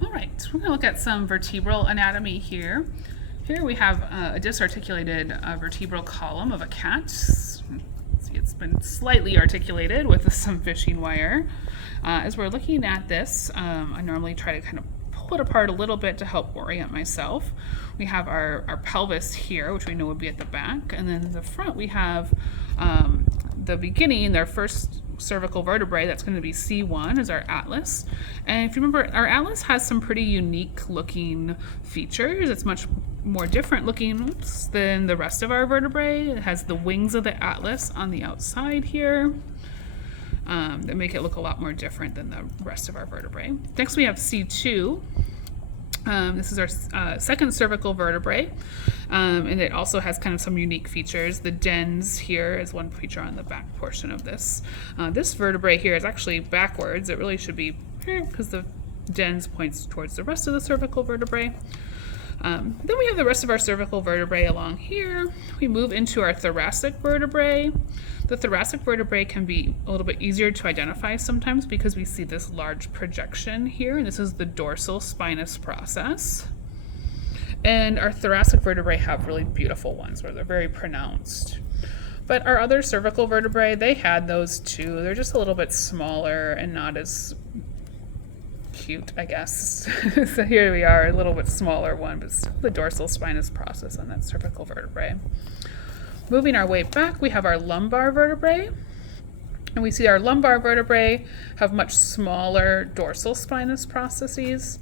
All right, we're going to look at some vertebral anatomy here. Here we have a disarticulated vertebral column of a cat. See, it's been slightly articulated with some fishing wire. As we're looking at this, I normally try to kind of pull it apart a little bit to help orient myself. We have our pelvis here, which we know would be at the back, and then in the front we have the beginning, their first cervical vertebrae. That's going to be C1 is our atlas. And if you remember, our atlas has some pretty unique looking features. It's much more different looking than the rest of our vertebrae. It has the wings of the atlas on the outside here that make it look a lot more different than the rest of our vertebrae. Next we have C2. This is our second cervical vertebrae, and it also has kind of some unique features. The dens here is one feature on the back portion of this. This vertebrae here is actually backwards. It really should be here because the dens points towards the rest of the cervical vertebrae. Then we have the rest of our cervical vertebrae along here. We move into our thoracic vertebrae. The thoracic vertebrae can be a little bit easier to identify sometimes because we see this large projection here, and this is the dorsal spinous process. And our thoracic vertebrae have really beautiful ones where they're very pronounced. But our other cervical vertebrae, they had those too. They're just a little bit smaller and not as cute, I guess. So here we are, a little bit smaller one, but still the dorsal spinous process on that cervical vertebrae. Moving our way back, we have our lumbar vertebrae. And we see our lumbar vertebrae have much smaller dorsal spinous processes,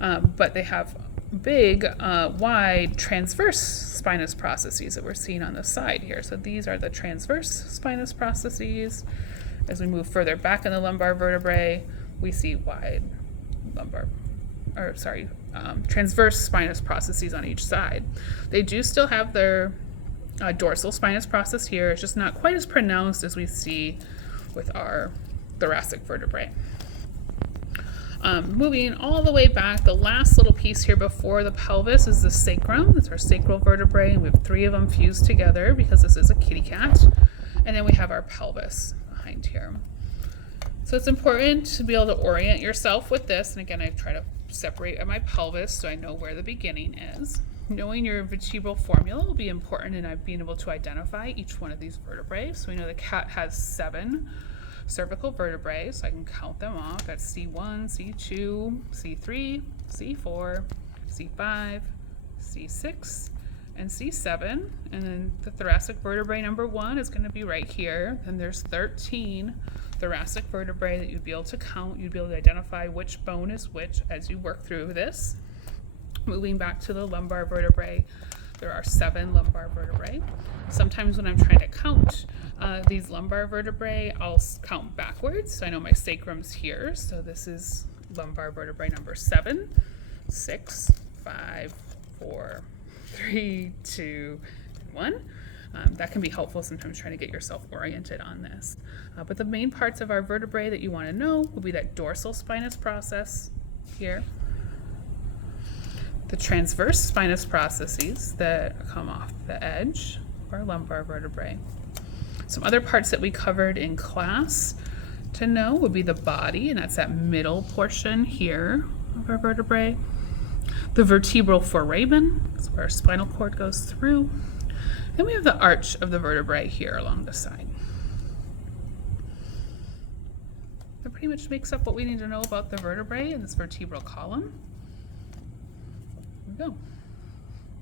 but they have big, wide transverse spinous processes that we're seeing on the side here. So these are the transverse spinous processes. As we move further back in the lumbar vertebrae, we see wide transverse spinous processes on each side. They do still have their dorsal spinous process here. It's just not quite as pronounced as we see with our thoracic vertebrae. Moving all the way back, the last little piece here before the pelvis is the sacrum. It's our sacral vertebrae, and we have 3 of them fused together because this is a kitty cat. And then we have our pelvis behind here. So it's important to be able to orient yourself with this. And again, I try to separate my pelvis so I know where the beginning is. Knowing your vertebral formula will be important in being able to identify each one of these vertebrae. So we know the cat has 7 cervical vertebrae, so I can count them off. That's C1, C2, C3, C4, C5, C6, and C7. And then the thoracic vertebrae number 1 is going to be right here. Then there's 13 thoracic vertebrae that you'd be able to count. You'd be able to identify which bone is which as you work through this. Moving back to the lumbar vertebrae, there are 7 lumbar vertebrae. Sometimes when I'm trying to count these lumbar vertebrae, I'll count backwards. So I know my sacrum's here. So this is lumbar vertebrae number 7, 6, 5, 4, 3, 2, 1. That can be helpful sometimes trying to get yourself oriented on this. But the main parts of our vertebrae that you want to know will be that dorsal spinous process here, the transverse spinous processes that come off the edge of our lumbar vertebrae. Some other parts that we covered in class to know would be the body, and that's that middle portion here of our vertebrae. The vertebral foramen, that's where our spinal cord goes through. Then we have the arch of the vertebrae here along the side. That pretty much makes up what we need to know about the vertebrae in this vertebral column. There we go.